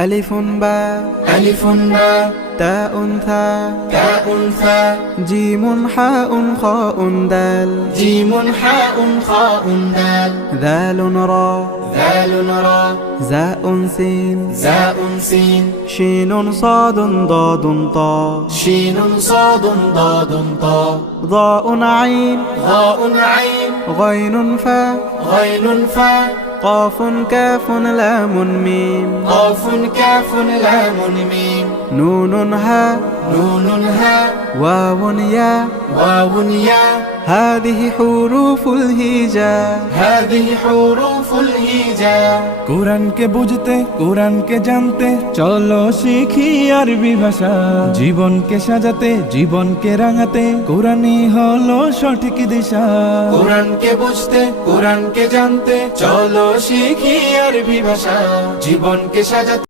ألف باء ألف باء تاء ثاء تاء ثاء جيم حاء خاء دال جيم حاء خاء دال ذال راء ذال راء زاء سين زاء سين شين صاد ضاد طاء شين صاد ضاد طاء ضاء عين ضاء عين غين فاء غين فاء قاف كاف لام ميم قاف كاف لام ميم نون هاء نون هاء واو ياء واو ياء هذه حروف الهجاء هذه حروف الهجاء কোরআনকে বুঝতে কোরআনকে জানতে চলো শিখি আরবি ভাষা জীবনকে সাজাতে জীবনকে রাঙাতে কোরআনই হলো সঠিক দিশা কোরআনকে বুঝতে কোরআনকে জানতে চলো শিখি আরবি ভাষা জীবনকে সাজাতে